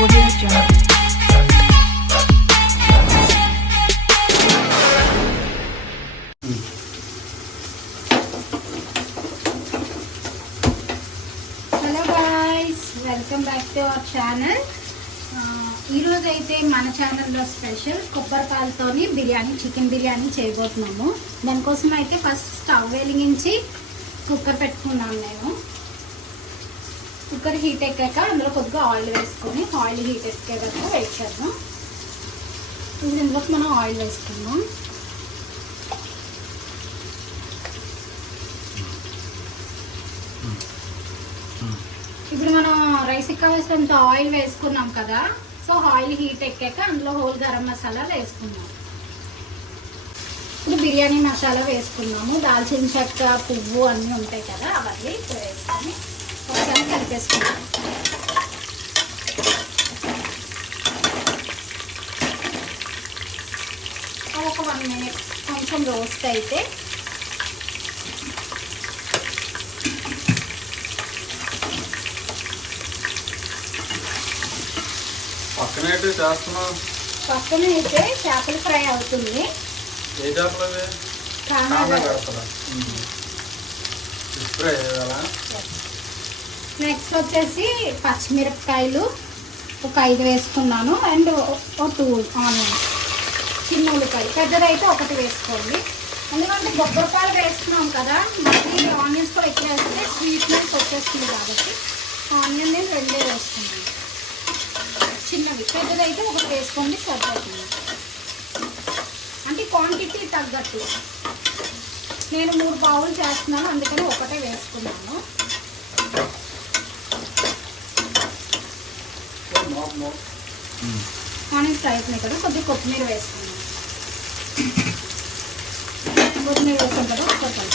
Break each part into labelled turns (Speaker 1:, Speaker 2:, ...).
Speaker 1: Welcome back to our channel ఈరోజు అయితే మన ఛానల్లో స్పెషల్ కొబ్బరి బిర్యానీ చికెన్ బిర్యానీ చేయబోతున్నాము. దానికోసం అయితే ఫస్ట్ స్టవ్ వెలిగించి కుక్కర్ పెట్టుకున్నాను నేను కుక్కర్ హీట్ ఎక్కాక అందులో కొద్దిగా ఆయిల్ వేసుకొని ఆయిల్ హీట్ ఎక్కేదాకా వెయిట్ చేద్దాం. ఇప్పుడు ఇందులోకి మనం ఆయిల్ వేసుకుందాం. ఇప్పుడు మనం రైస్కి కావాల్సినంత ఆయిల్ వేసుకున్నాం కదా సో ఆయిల్ హీట్ ఎక్కాక అందులో హోల్ గరం మసాలాలు వేసుకున్నాం ఇప్పుడు బిర్యానీ మసాలా వేసుకున్నాము దాల్చిన చెక్క పువ్వు అన్నీ ఉంటాయి కదా అవన్నీ ఇప్పుడు వేసుకొని ఒకసారి కలిపేసుకున్నాం అవి ఒక వన్ మినిట్ కొంచెం రోస్ట్ అయితే
Speaker 2: పక్కన ఏంటి చేస్తున్నావు
Speaker 1: పక్కన అయితే చేపల ఫ్రై అవుతుంది.
Speaker 2: ఏ చేపలు
Speaker 1: నెక్స్ట్ వచ్చేసి పచ్చిమిరపకాయలు ఒక ఐదు వేసుకున్నాను. అండ్ ఒక టూ ఆనియన్స్. చిన్న ఉల్లిపాయ పెద్దదైతే ఒకటి వేసుకోండి. ఎందుకంటే బొబ్బరకాయలు వేస్తున్నాం కదా మళ్ళీ ఆనియన్స్ కూడా ఎక్కువ వేస్తే స్వీట్నెస్ వచ్చేస్తుంది కాబట్టి ఆనియన్ నేను రెండే వేసుకున్నాను. చిన్నవి. పెద్దదైతే ఒకటి వేసుకోండి సరిపోతుంది. అంటే క్వాంటిటీ తగ్గట్టు. నేను మూడు బావులు చేస్తున్నాను అందుకని ఒకటే వేసుకున్నాను. ఆనియన్స్ ఫ్రై అవుతున్నాయి కదా కొద్దిగా కొత్తిమీర వేసుకున్నాను కొత్తిమీర వేసాం కదా ఒకసారి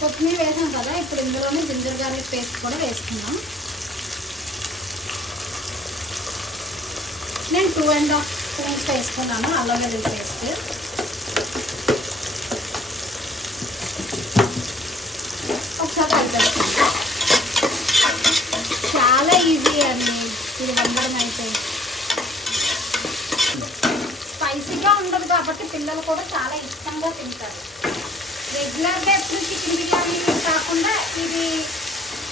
Speaker 1: కొత్తిమీర వేసాం కదా ఇప్పుడు ఇందులోనే జింజర్ గార్లిక్ పేస్ట్ కూడా వేసుకున్నాం నేను టూ అండ్ హాఫ్ స్పూన్స్ వేసుకున్నాను అల్లం వెల్లుల్లి పేస్ట్ ఒకసారి కలిపేస్తాను చాలా ఈజీ అండి. ఇది వండడం అయితే. స్పైసీగా ఉండదు కాబట్టి పిల్లలు కూడా చాలా ఇష్టంగా తింటారు. రెగ్యులర్గా ఎప్పుడు చికెన్ బిర్యానీ కాకుండా ఇది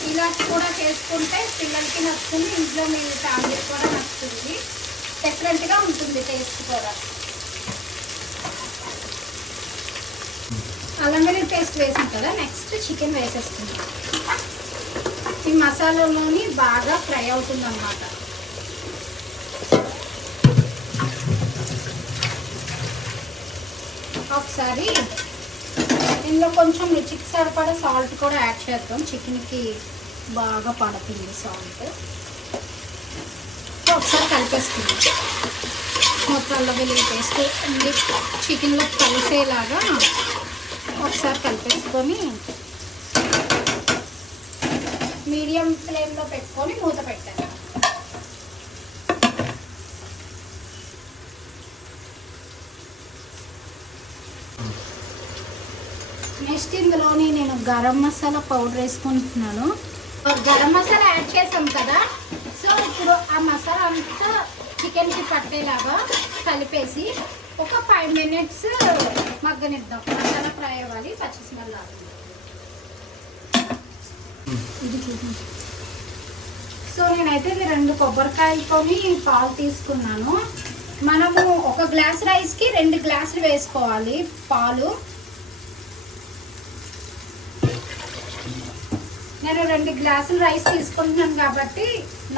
Speaker 1: ఇలా కూడా చేసుకుంటే పిల్లలకి నచ్చుతుంది ఇంట్లో మీ ఫ్యామిలీకి కూడా నచ్చుతుంది. డిఫరెంట్గా ఉంటుంది టేస్ట్ కూడా. అల్లం వెల్లుల్లి పేస్ట్ వేసాం కదా నెక్స్ట్ చికెన్ వేసేస్తుంది ఈ మసాలాలోని బాగా ఫ్రై అవుతుందన్నమాట. ఒకసారి ఇందులో కొంచెం రుచికి సరిపడా సాల్ట్ కూడా యాడ్ చేద్దాం. చికెన్కి బాగా పడుతుంది సాల్ట్. ఒకసారి కలిపేసుకుందాం. మొత్తం అల్లం వెల్లుల్లి చికెన్లో కలిసేలాగా ఒకసారి కలిపేసుకొని మీడియం ఫ్లేమ్లో పెట్టుకొని మూత పెట్టాను. నెక్స్ట్ ఇందులోని నేను గరం మసాలా పౌడర్ వేసుకుంటున్నాను. గరం మసాలా యాడ్ చేసాం కదా. సో ఇప్పుడు ఆ మసాలా అంతా చికెన్కి పట్టేలాగా కలిపేసి ఒక ఫైవ్ మినిట్స్ మగ్గనిద్దాం. మసాలా ఫ్రై అవ్వాలి పచ్చి మళ్ళీ ఇది చూపించు సో నేనైతే ఇది రెండు కొబ్బరికాయలతోని పాలు తీసుకున్నాను. మనము ఒక గ్లాస్ రైస్కి రెండు గ్లాసులు వేసుకోవాలి పాలు. నేను రెండు గ్లాసులు రైస్ తీసుకుంటున్నాను కాబట్టి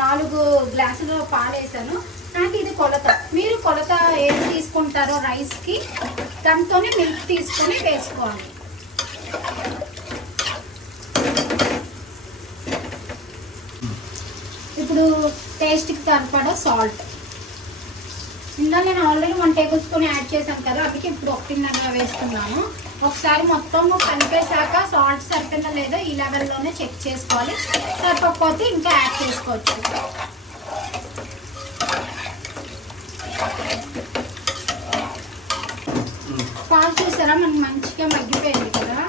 Speaker 1: నాలుగు గ్లాసులు పాలు వేసాను. నాకు ఇది కొలత. మీరు కొలత ఏది తీసుకుంటారో రైస్కి దాంతోనే మిల్క్ తీసుకొని వేసుకోవాలి. ఇప్పుడు టేస్ట్కి సరిపడా సాల్ట్ ఇందా నేను already one tablespoon add చేశాను కదా అందుకే ఇప్పుడు ఒకటిన్నర వేస్తున్నాను. ఒకసారి మొత్తం కలిపేశాక సాల్ట్ సరిపోయిందా లేదో ఈ లెవెల్లోనే చెక్ చేసుకోవాలి. సరిపోకపోతే ఇంకా యాడ్ చేసుకోవచ్చు. పాలు చూసారా? మనకి మంచిగా మగ్గిపోయింది కదా.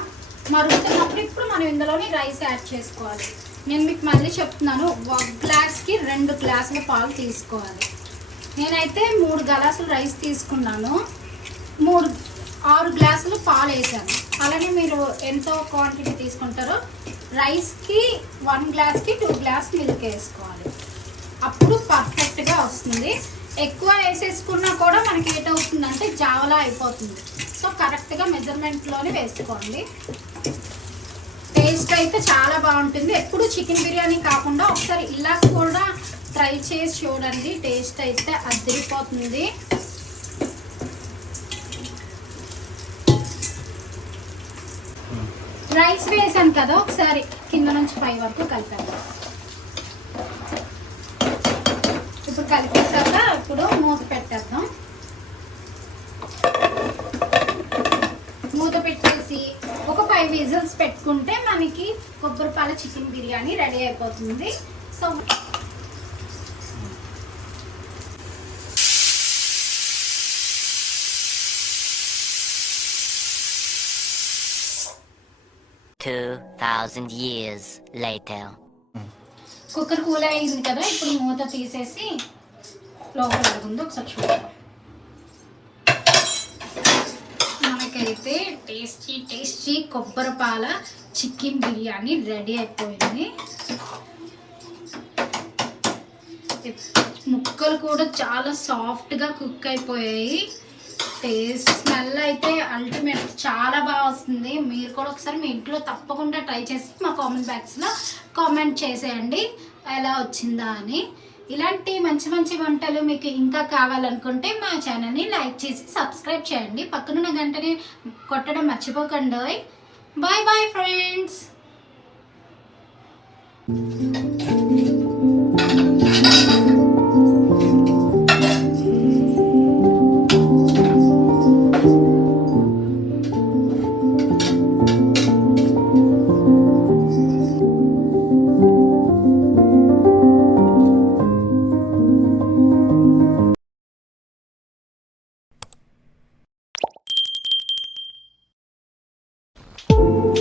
Speaker 1: మరుగుతున్నప్పుడు ఇప్పుడు మనం ఇందులోని రైస్ యాడ్ చేసుకోవాలి. నేను మీకు మళ్ళీ చెప్తున్నాను ఒక గ్లాస్కి రెండు గ్లాసుల పాలు తీసుకోవాలి. నేనైతే మూడు గ్లాసులు రైస్ తీసుకున్నాను మూడు ఆరు గ్లాసులు పాలు వేసాను. అలానే మీరు ఎంతో క్వాంటిటీ తీసుకుంటారో రైస్కి వన్ గ్లాస్కి టూ గ్లాస్ మిల్క్ వేసుకోవాలి. అప్పుడు పర్ఫెక్ట్గా వస్తుంది. ఎక్కువ వేసేసుకున్నా కూడా మనకి ఏటవుతుందంటే జావలా అయిపోతుంది. సో కరెక్ట్గా మెజర్మెంట్లోనే వేసుకోండి. టేస్ట్ అయితే చాలా బాగుంటుంది. ఎప్పుడు చికెన్ బిర్యానీ కాకుండా ఒకసారి ఇలా కూడా ట్రై చేసి చూడండి. టేస్ట్ అయితే అదిరిపోతుంది. రైస్ వేసాను కదా ఒకసారి కింద నుంచి పై వరకు కలిపాను ఇప్పుడు కలిపేసాక ఇప్పుడు మూత పెట్టేద్దాం. మూత పెట్టేసి ఒక ఫైవ్ విజిల్స్ పెట్టుకుంటే కొబ్బరిపాల చికెన్ బిర్యానీ రెడీ అయిపోతుంది సో. కుక్కర్ కూల్ అయింది కదా ఇప్పుడు మూత తీసేసి లోపల ఉంది ఒకసారి చూద్దాం అయితే టేస్టీ టేస్టీ కొబ్బరిపాల చికెన్ బిర్యానీ రెడీ అయిపోయింది. ముక్కలు కూడా చాలా సాఫ్ట్గా కుక్ అయిపోయాయి. టేస్ట్ స్మెల్ అయితే అల్టిమేట్ చాలా బాగా వస్తుంది. మీరు కూడా ఒకసారి మీ ఇంట్లో తప్పకుండా ట్రై చేసి మా కామెంట్ బాక్స్లో కామెంట్ చేసేయండి. ఎలా వచ్చిందా అని. ఇలాంటి మంచి మంచి వంటలు మీకు ఇంకా కావాలనుకుంటే మా ఛానల్ని లైక్ చేసి సబ్స్క్రైబ్ చేయండి. పక్కనున్న గంటని కొట్టడం మర్చిపోకండి. Bye bye friends. Thank you.